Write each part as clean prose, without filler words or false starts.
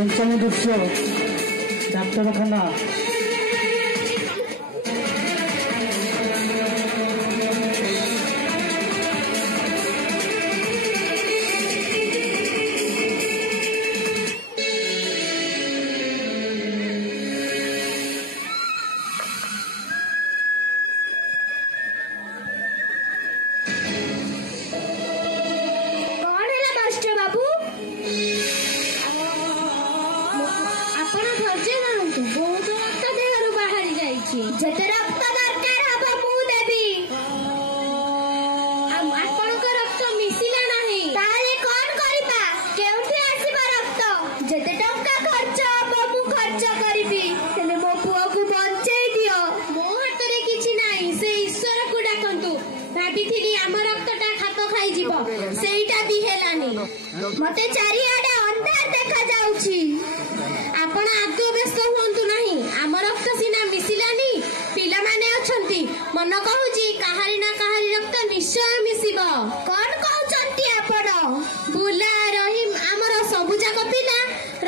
पंचम दृश्य डाक्तरखाना ଯେତେ ରକ୍ତ ଦରକାର ହବ ମୁଁ ଦେବି। ଆପଣଙ୍କ ରକ୍ତ ମିଶିଲା ନାହିଁ, ତାହେଲେ କଣ କରିବା? କେଉଁଠି ଆସିବ ରକ୍ତ? ଯେତେ ଟଙ୍କା ଖର୍ଚ୍ଚ ହବ ମୁଁ ଖର୍ଚ୍ଚ କରିବି, ହେଲେ ମୋ ପୁଅକୁ ବଞ୍ଚେଇ ଦିଅ। ମୋ ହାତରେ କିଛି ନାହିଁ, ସେ ଈଶ୍ୱରକୁ ଡାକନ୍ତୁ। ଭାବିଥିଲି ଆମ ରକ୍ତଟା ଖାପ ଖାଇଯିବ, ସେଇଟା ବି ହେଲାନି। ମତେ ଚାରିଆଡେ ଅନ୍ଧାର ଦେଖାଯାଉଛି। ଆପଣ ଆଦୌ ବ୍ୟସ୍ତ ହୁଅନ୍ତୁ ନାହିଁ, ଆମ ରକ୍ତ ସିନା ମିଶିଲାନି, ପିଲାମାନେ ଅଛନ୍ତି। ମନ କହୁଛି କାହାରି ନା କାହାରି ରକ୍ତ ନିଶ୍ଚୟ ମିଶିବ। କଣ କହୁଛନ୍ତି ଆପଣ? ବୁଲା, ରହିମ, ଆମର ସବୁଯାକ ପିଲା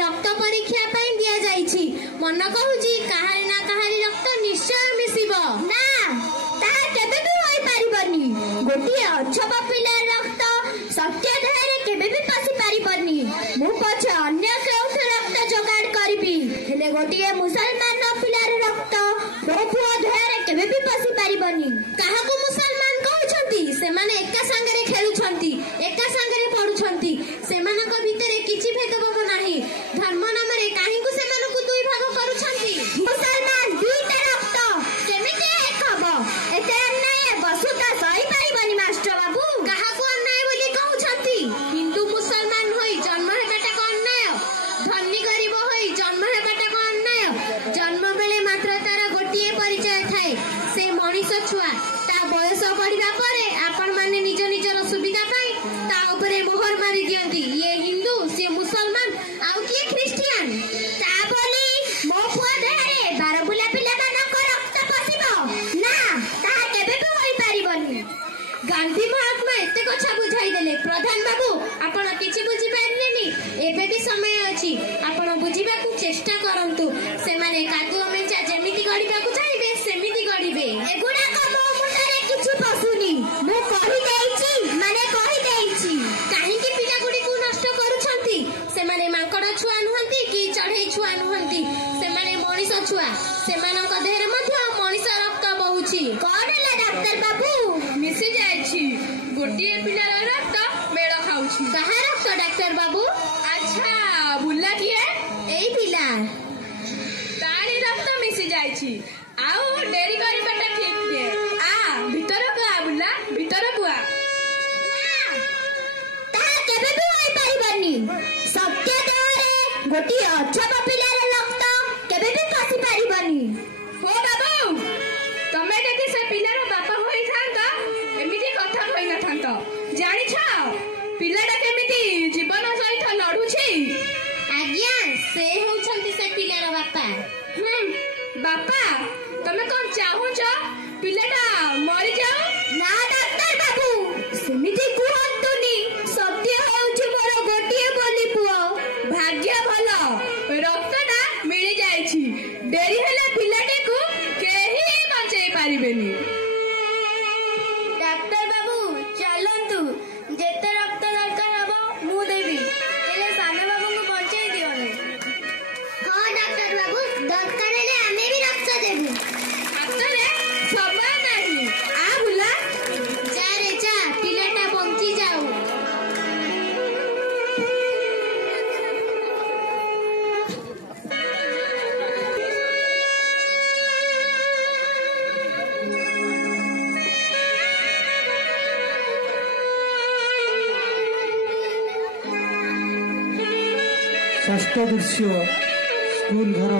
ରକ୍ତ ପରୀକ୍ଷା ପାଇଁ ଦିଆଯାଇଛି। ମନ କହୁଛି କାହାରି ନା କାହାରି ରକ୍ତ ନିଶ୍ଚୟ ମିଶିବ। ନା, ତାହା କେବେ ବି ହୋଇପାରିବନି। ଗୋଟିଏ ଅଛପ ପିଲାର ରକ୍ତ ସତ୍ୟ ଦେହରେ କେବେ ବି ପଶି ପାରିବନି। ମୁଁ ପଛେ ଅନ୍ୟ କେଉଁଠୁ ରକ୍ତ ଯୋଗାଡ଼ କରିବି, ହେଲେ ଗୋଟିଏ ମୁସଲମାନ ପିଲାର ରକ୍ତ ମୋ ପୁଅ ଦେହରେ କେବେ ବି ପଶି ପାରିବନି। କାହାକୁ ମୁସଲମାନ କହୁଛନ୍ତି? ସେମାନେ ଏକା ସାଙ୍ଗରେ ଖେଳୁଛନ୍ତି, ଏକା ସାଙ୍ଗରେ ପଢୁଛନ୍ତି। ସେମାନଙ୍କ ଭିତରେ କିଛି ଭେଦଭାବ ନାହିଁ। ଧର୍ମ ନାମରେ କାହିଁକି ସେମାନଙ୍କୁ ଦୁଇ ଭାଗ କରୁଛନ୍ତି? ମୁସଲମାନ ଦୁଇଟା ରକ୍ତ କେମିତି ଏକ ହବ? ଏତେ ଅନ୍ୟାୟ ବସୁତା ସହିପାରିବନି ମାଷ୍ଟର ବାବୁ। କାହାକୁ ଅନ୍ୟାୟ ବୋଲି କହୁଛନ୍ତି? ହିନ୍ଦୁ ମୁସଲମାନ ହୋଇ ଜନ୍ମ ହେବାଟା କଣ ଅନ୍ୟାୟ? ଧନୀ ଗରିବ ହୋଇ ଜନ୍ମ ହେବାଟା କଣ ଅନ୍ୟାୟ? ଜନ୍ମ ବେଳେ ମାତ୍ର ତାର ଗୋଟିଏ ପରିଚୟ ଥାଏ, ସେ ମଣିଷ ଛୁଆ। ତା ବୟସ ବଢିବା ପରେ ଆପଣ ମାନେ ନିଜ ନିଜର ସୁବିଧା ପାଇଁ ତା ଉପରେ ମୋହର ମାରି ଦିଅନ୍ତି। ଇଏ ହିନ୍ଦୁ, ସିଏ ମୁସଲମାନ, ଆଉ କିଏ ଖ୍ରୀଷ୍ଟିଆନ। ତା ବୋଲି ମୋ ପୁଅ ଦେହରେ ବାରବୁଲା ପିଲାମାନଙ୍କ ରକ୍ତ ପଶିବ? ନା, ତାହା କେବେ ବି ହୋଇପାରିବନି। ଗାନ୍ଧୀ ମହାତ୍ମା ଏତେ କଥା ବୁଝାଇ ଦେଲେ। ପ୍ରଧାନ ବାବୁ, ଆପଣ କିଛି ବୁଝିପାରିଲେନି? ଏବେ ବି ସମୟ ଅଛି, ଆପଣ ବୁଝିବାକୁ ଚେଷ୍ଟା କରନ୍ତୁ। ସେମାନେ କାଦୁଅ ମେଞ୍ଚା ଯେମିତି ଗଢିବାକୁ ଚାହିଁବେ ସେମିତି ଗଢିବେ। ଏଗୁଡାକ ମୋ ମୁଣ୍ଡରେ କିଛି ପଶୁନି। ମୁଁ କହିଦେଇଛି ମାନେ କହିଦେଇଛି। କାହିଁକି ପିଲାଗୁଡିକୁ ନଷ୍ଟ କରୁଛନ୍ତି? ସେମାନେ ମାଙ୍କଡ ଛୁଆ ନୁହନ୍ତି କି ଚଢେଇ ଛୁଆ ନୁହନ୍ତି, ସେମାନେ ମଣିଷ ଛୁଆ। ସେମାନଙ୍କ ଦେହରେ ମଧ୍ୟ ମଣିଷ ରକ୍ତ ବହୁଛି। କଣ ହେଲା ଡାକ୍ତର ବାବୁ? ମିଶି ଯାଇଛି। ଗୋଟିଏ ପିଲାର ରକ୍ତ ମେଳ ଖାଉଛି। କାହା ରକ୍ତ ଡାକ୍ତର ବାବୁ? ଆଚ୍ଛା, ବୁଲା କିଏ? ଏଇ ପିଲା, ତାରି ରକ୍ତ ମିଶି ଯାଇଛି। ଆଉ ଡେରି କରିବାଟା ଠିକ ନୁହେଁ। ଭିତରକୁ ଆ ବୁଲା, ଭିତରକୁ ଆ। ତାହା କେବେ ବି ହୋଇପାରିବନି। ସତ୍ୟ ଦେହରେ ଗୋଟିଏ ଅଛପ ପିଲାର ରକ୍ତ କେବେ ବି ପଶି ପାରିବନି। ହୋ ବାବୁ, ତମେ ଯଦି ସେ ପିଲାର ବାପା ହୋଇଥାନ୍ତ ଏମିତି କଥା କହିନଥାନ୍ତ। ଜାଣିଛ ପିଲାଟା କେମିତି ଜୀବନ ସହିତ ଲଢୁଛି? ଆଜ୍ଞା, ସେ ହେଉଛନ୍ତି ସେ ପିଲାର ବାପା। ବାପା, ତମେ କଣ ଚାହୁଁଛ ପିଲାଟା ମରିଯାଉ? ନା ଡାକ୍ତର ବାବୁ, ସେମିତି କୁହନ୍ତୁନି। ସତ୍ୟ ହେଉଛି ମୋର ଗୋଟିଏ ବୋଲି ପୁଅ। ଭାଗ୍ୟ ଭଲ, ରକ୍ତଟା ମିଳିଯାଇଛି। ଡେରି ହେଲେ ପିଲାଟିକୁ କେହି ବଞ୍ଚେଇ ପାରିବେନି। ଡାକ୍ତର ବାବୁ, ଚାଲନ୍ତୁ। ଯେତେ ରକ୍ତ ଦରକାର ହବ ମୁଁ ଦେବି, ହେଲେ ସାନ ବାବୁଙ୍କୁ ବଞ୍ଚେଇ ଦିଅନି। ହଁ ଡାକ୍ତର ବାବୁ, ଦରକାର ହେଲେ ଆମେ ବି ରକ୍ତ ଦେବୁ। ହାତରେ ସମୟ ନାହିଁ। ଆ ବୁଲା, ଯା ରେ ଯା, ପିଲାଟା ବଞ୍ଚି ଯାଉ। षष्ठ दृश्य स्कूल घर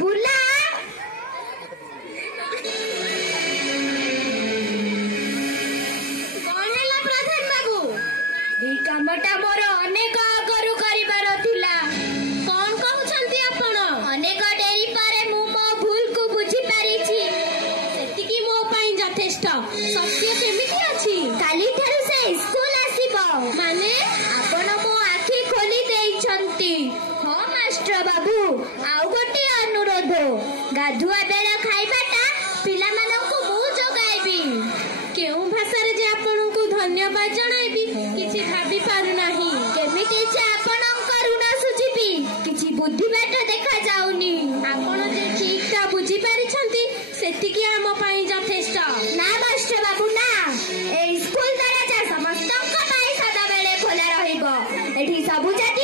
ବୁଲା କଣ ହେଲା ପ୍ରଧାନ ବାବୁ? ଏଇ କାମଟା ମୋର ଅନେକ ଆଗରୁ କରିବାର ଥିଲା। କଣ କହୁଛନ୍ତି ଆପଣ? ଅନେକ ଡେରି ପରେ ମୁଁ ମୋ ଭୁଲକୁ ବୁଝିପାରିଛି। ସେତିକି ମୋ ପାଇଁ ଯଥେଷ୍ଟ। ସତ୍ୟ କେମିତି ଅଛି? କାଲିଠାରୁ ସେ ସ୍କୁଲ ଆସିବ। ମାନେ ଆପଣ ମୋ ଆଖି ଖୋଲି ଦେଇଛନ୍ତି। ହଁ ମାଷ୍ଟର ବାବୁ, ଆଉ ଗୋଟିଏ ଅନୁରୋଧ। ଗାଧୁଆ ବେଳ ଖାଇବାଟା ପିଲାମାନଙ୍କୁ ମୁଁ ଯୋଗାଇବି। କେଉଁ ଭାଷାରେ ଯେ ଆପଣଙ୍କୁ ଧନ୍ୟବାଦ ଜଣାଇବି କିଛି ଭାବି ପାରୁନାହିଁ। କେମିତି ଯେ ଆପଣଙ୍କ ଋଣ ସୁଝିବି କିଛି ବୁଦ୍ଧି ବାଟ ଦେଖାଯାଉନି। ଆପଣ ଯେ ଠିକଟା ବୁଝିପାରିଛନ୍ତି ସେତିକି ଆମ ପାଇଁ ଯଥେଷ୍ଟ। ନା ମାଷ୍ଟର ବାବୁ ନା, ଏଇ ସ୍କୁଲ ଦରଜା ସମସ୍ତଙ୍କ ପାଇଁ ସଦାବେଳେ ଖୋଲା ରହିବ। ଏଠି ସବୁ ଜାତି